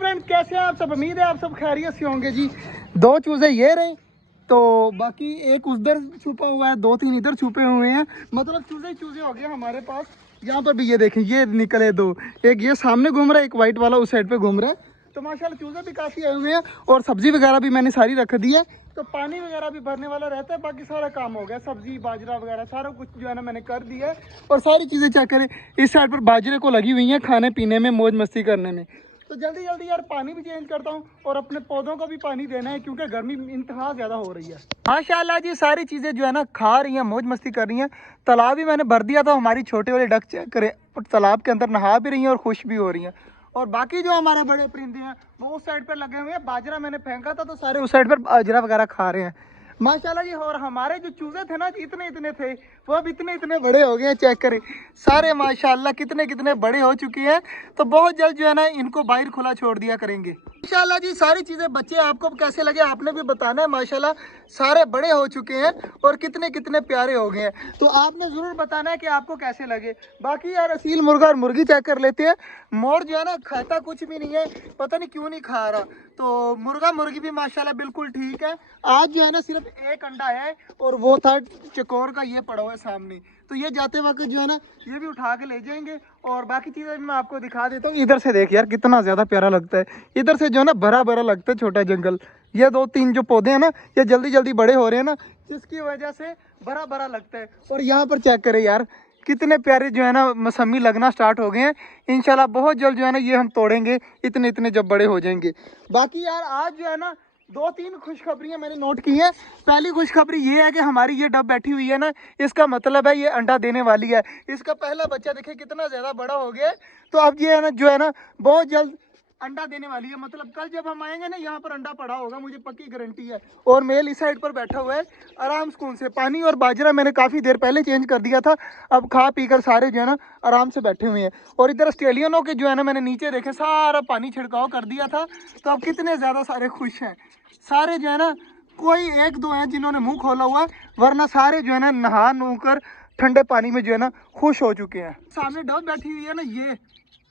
Friends, कैसे हैं आप सब। उम्मीद है आप सब खैरियत से होंगे जी। दो चूजे ये रहे, तो बाकी एक उधर छुपा हुआ है, दो तीन इधर छुपे हुए हैं। मतलब चूजे चूजे हो गए हमारे पास। यहाँ पर भी ये देखें, ये निकले दो, एक ये सामने घूम रहा है, एक वाइट वाला उस साइड पे घूम रहा है। तो माशाल्लाह चूजे भी काफ़ी आए हुए हैं और सब्जी वगैरह भी मैंने सारी रख दी है। तो पानी वगैरह भी भरने वाला रहता है, बाकी सारा काम हो गया। सब्जी बाजरा वगैरह सारा कुछ जो है ना मैंने कर दिया है। और सारी चीज़ें चेक करें, इस साइड पर बाजरे को लगी हुई हैं खाने पीने में, मौज मस्ती करने में। तो जल्दी जल्दी यार पानी भी चेंज करता हूँ और अपने पौधों को भी पानी देना है, क्योंकि गर्मी इंतहा ज़्यादा हो रही है। माशाल्लाह जी, सारी चीज़ें जो है ना खा रही हैं, मौज मस्ती कर रही हैं। तालाब भी मैंने भर दिया था, हमारी छोटे वाले डक चेक करें, तालाब के अंदर नहा भी रही हैं और खुश भी हो रही हैं। और बाकी जो हमारे बड़े परिंदे हैं वो उस साइड पर लगे हुए हैं। बाजरा मैंने फेंका था तो सारे उस साइड पर बाजरा वगैरह खा रहे हैं माशाल्लाह जी। और हमारे जो चूजे थे ना, इतने इतने थे, वो अब इतने इतने बड़े हो गए हैं। चेक करें सारे माशाल्लाह कितने कितने बड़े हो चुके हैं। तो बहुत जल्द जो है ना इनको बाहर खुला छोड़ दिया करेंगे माशाल्लाह जी। सारी चीज़ें बच्चे आपको कैसे लगे आपने भी बताना है। माशाल्लाह सारे बड़े हो चुके हैं और कितने कितने प्यारे हो गए हैं, तो आपने ज़रूर बताना है कि आपको कैसे लगे। बाकी यार असील मुर्गा और मुर्गी चेक कर लेते हैं। मोर जो है ना खाता कुछ भी नहीं है, पता नहीं क्यों नहीं खा रहा। तो मुर्गा मुर्गी भी माशाल्लाह बिल्कुल ठीक है। आज जो है ना सिर्फ एक अंडा है और वो था चकोर का, ये पड़ा हुआ है सामने। तो ये जाते वक्त जो है ना ये भी उठा के ले जाएंगे। और बाकी चीज़ें मैं आपको दिखा देता हूँ। इधर से देख यार कितना ज़्यादा प्यारा लगता है। इधर से जो है ना भरा भरा लगता है छोटा जंगल। ये दो तीन जो पौधे हैं ना, ये जल्दी जल्दी बड़े हो रहे हैं ना, जिसकी वजह से भरा भरा लगता है। और यहाँ पर चेक करें यार कितने प्यारे जो है ना मौसमी लगना स्टार्ट हो गए हैं। इंशाल्लाह बहुत जल्द जो है ना ये हम तोड़ेंगे, इतने इतने जब बड़े हो जाएंगे। बाकी यार आज जो है ना दो तीन खुशखबरियां मैंने नोट की है। पहली खुशखबरी ये है कि हमारी ये डब बैठी हुई है ना, इसका मतलब है ये अंडा देने वाली है। इसका पहला बच्चा देखिए कितना ज़्यादा बड़ा हो गया है। तो अब ये है ना जो है ना बहुत जल्द अंडा देने वाली है। मतलब कल जब हम आएंगे ना यहाँ पर अंडा पड़ा होगा, मुझे पक्की गारंटी है। और मेल इस साइड पर बैठा हुआ है आराम सुकून से। पानी और बाजरा मैंने काफ़ी देर पहले चेंज कर दिया था, अब खा पी कर सारे जो है ना आराम से बैठे हुए हैं। और इधर ऑस्ट्रेलियनों के जो है ना मैंने नीचे देखे सारा पानी छिड़काव कर दिया था, तो अब कितने ज़्यादा सारे खुश हैं। सारे जो है ना, कोई एक दो हैं जिन्होंने मुंह खोला हुआ, वरना सारे जो है ना नहा नू कर ठंडे पानी में जो है ना खुश हो चुके हैं। सामने डब बैठी हुई है ना, ये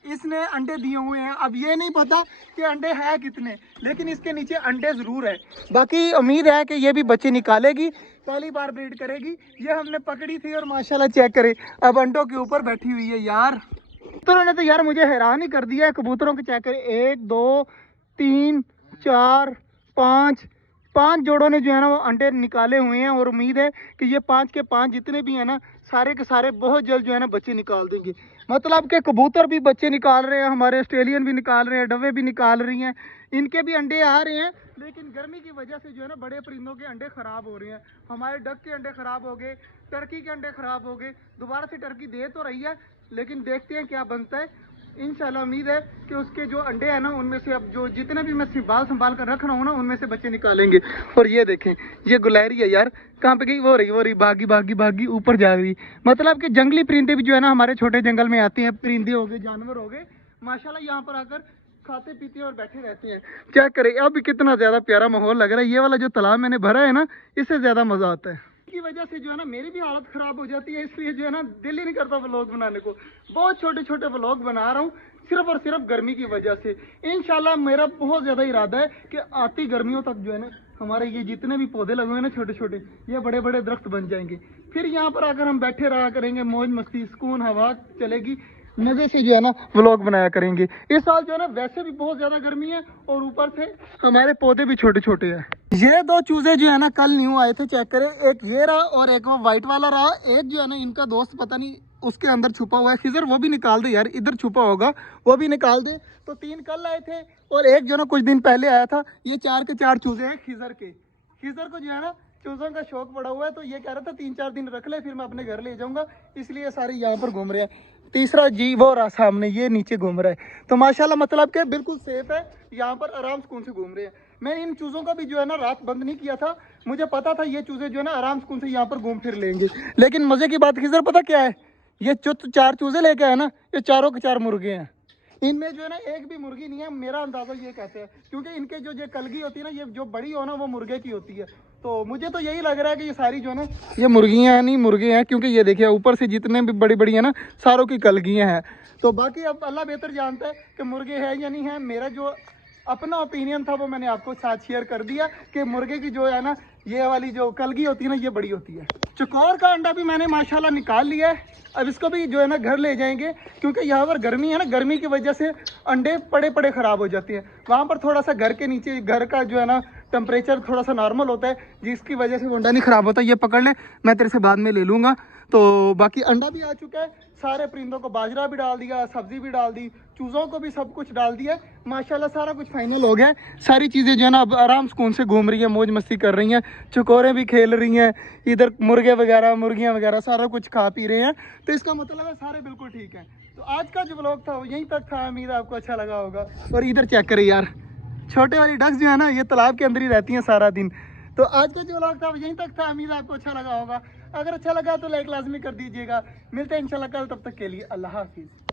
इसने अंडे दिए हुए हैं। अब ये नहीं पता कि अंडे हैं कितने, लेकिन इसके नीचे अंडे ज़रूर है। बाकी उम्मीद है कि ये भी बच्चे निकालेगी, पहली बार ब्रीड करेगी। ये हमने पकड़ी थी और माशाल्लाह चेक करे अब अंडों के ऊपर बैठी हुई है। यार कबूतरों ने तो यार मुझे हैरान ही कर दिया है। कबूतरों के चेक करे, 1 2 3 4 पाँच जोड़ों ने जो है ना वो अंडे निकाले हुए हैं। और उम्मीद है कि ये 5 के 5 जितने भी हैं ना, सारे के सारे बहुत जल्द जो है ना बच्चे निकाल देंगे। मतलब कि कबूतर भी बच्चे निकाल रहे हैं, हमारे ऑस्ट्रेलियन भी निकाल रहे हैं, डवे भी निकाल रही हैं, इनके भी अंडे आ रहे हैं। लेकिन गर्मी की वजह से जो है ना बड़े परिंदों के अंडे ख़राब हो रहे हैं। हमारे डक के अंडे ख़राब हो गए, टर्की के अंडे ख़राब हो गए। दोबारा से टर्की दे तो रही है, लेकिन देखते हैं क्या बनता है। इंशाल्लाह उम्मीद है कि उसके जो अंडे हैं ना उनमें से अब जो जितने भी मैं संभाल कर रख रहा हूँ ना, उनमें से बच्चे निकालेंगे। और ये देखें, ये गुलहरी है यार, कहाँ पे गई, वो रही भागी भागी भागी ऊपर जा रही। मतलब कि जंगली परिंदे भी जो है ना हमारे छोटे जंगल में आते हैं। परिंदे हो गए, जानवर हो गए, माशाल्लाह यहाँ पर आकर खाते पीते और बैठे रहते हैं। चेक करें अब कितना ज़्यादा प्यारा माहौल लग रहा है। ये वाला जो तालाब मैंने भरा है ना, इससे ज़्यादा मज़ा आता है। की वजह से जो है ना मेरी भी हालत ख़राब हो जाती है, इसलिए जो है ना दिल ही नहीं करता व्लॉग बनाने को। बहुत छोटे छोटे व्लॉग बना रहा हूँ सिर्फ और सिर्फ गर्मी की वजह से। इंशाल्लाह मेरा बहुत ज़्यादा इरादा है कि आती गर्मियों तक जो है ना हमारे ये जितने भी पौधे लगे हुए हैं ना छोटे छोटे, ये बड़े बड़े दरख्त बन जाएंगे। फिर यहाँ पर आकर हम बैठे रहा करेंगे, मौज मस्ती, सुकून, हवा चलेगी, मज़े से जो है ना व्लॉग बनाया करेंगे। इस साल जो है ना वैसे भी बहुत ज़्यादा गर्मी है और ऊपर से हमारे पौधे भी छोटे छोटे हैं। ये दो चूजे जो है ना कल न्यू आए थे, चेक करें, एक ये रहा और एक वो वाइट वाला रहा। एक जो है ना इनका दोस्त पता नहीं उसके अंदर छुपा हुआ है, खिजर, वो भी निकाल दे यार, इधर छुपा होगा वो भी निकाल दे। तो 3 कल आए थे और एक जो है ना कुछ दिन पहले आया था। ये 4 के 4 चूजे हैं खिजर के। खिजर को जो है ना चूजों का शौक पड़ा हुआ है, तो ये कह रहा था 3-4 दिन रख ले, फिर मैं अपने घर ले जाऊंगा, इसलिए सारे यहाँ पर घूम रहे हैं। तीसरा जी वो रहा सामने, ये नीचे घूम रहा है। तो माशाल्लाह मतलब कि बिल्कुल सेफ है, यहाँ पर आराम सुकून से घूम रहे हैं। मैं इन चूज़ों का भी जो है ना रात बंद नहीं किया था, मुझे पता था ये चूज़े जो है ना आराम सुकून से यहाँ पर घूम फिर लेंगे। लेकिन मज़े की बात खिजर पता क्या है, ये जो 4 चूज़े लेके आए ना, ये चारों के 4 मुर्गे हैं। इनमें जो है ना एक भी मुर्गी नहीं है, मेरा अंदाजा ये कहते हैं, क्योंकि इनके जो ये कलगी होती है ना, ये जो बड़ी हो ना वो मुर्गे की होती है। तो मुझे तो यही लग रहा है कि ये सारी जो है ना ये मुर्गियाँ नहीं मुर्गे हैं, क्योंकि ये देखिए ऊपर से जितने भी बड़ी बड़ी है ना सारों की कलगियाँ हैं। तो बाकी अब अल्लाह बेहतर जानता है कि मुर्गे हैं या नहीं है। मेरा जो अपना ओपिनियन था वो मैंने आपको साथ शेयर कर दिया कि मुर्गे की जो है ना, ये वाली जो कलगी होती है ना, ये बड़ी होती है। चकोर का अंडा भी मैंने माशाल्लाह निकाल लिया है। अब इसको भी जो है ना घर ले जाएंगे, क्योंकि यहाँ पर गर्मी है ना, गर्मी की वजह से अंडे पड़े पड़े ख़राब हो जाते हैं। वहाँ पर थोड़ा सा घर के नीचे, घर का जो है ना टेम्परेचर थोड़ा सा नॉर्मल होता है, जिसकी वजह से वो अंडा नहीं ख़राब होता। ये पकड़ ले, मैं तेरे से बाद में ले लूँगा। तो बाकी अंडा भी आ चुका है, सारे परिंदों को बाजरा भी डाल दिया, सब्ज़ी भी डाल दी, चूज़ों को भी सब कुछ डाल दिया। माशाल्लाह सारा कुछ फाइनल हो गया है। सारी चीज़ें जो है ना अब आराम सुकून से घूम रही हैं, मौज मस्ती कर रही हैं, चकोरें भी खेल रही हैं, इधर मुर्गे वगैरह मुर्गियाँ वगैरह सारा कुछ खा पी रहे हैं। तो इसका मतलब है सारे बिल्कुल ठीक हैं। तो आज का जो व्लॉग था वो यहीं तक था, उम्मीद है आपको अच्छा लगा होगा। और इधर चेक करें यार, छोटे वाली डक्स जो है ना, ये तालाब के अंदर ही रहती हैं सारा दिन। तो आज का जो व्लॉग था वो यहीं तक था, उम्मीद है आपको अच्छा लगा होगा। अगर अच्छा लगा तो लाइक लाजमी कर दीजिएगा। मिलते हैं इंशाल्लाह कल, तब तक के लिए अल्लाह हाफिज़।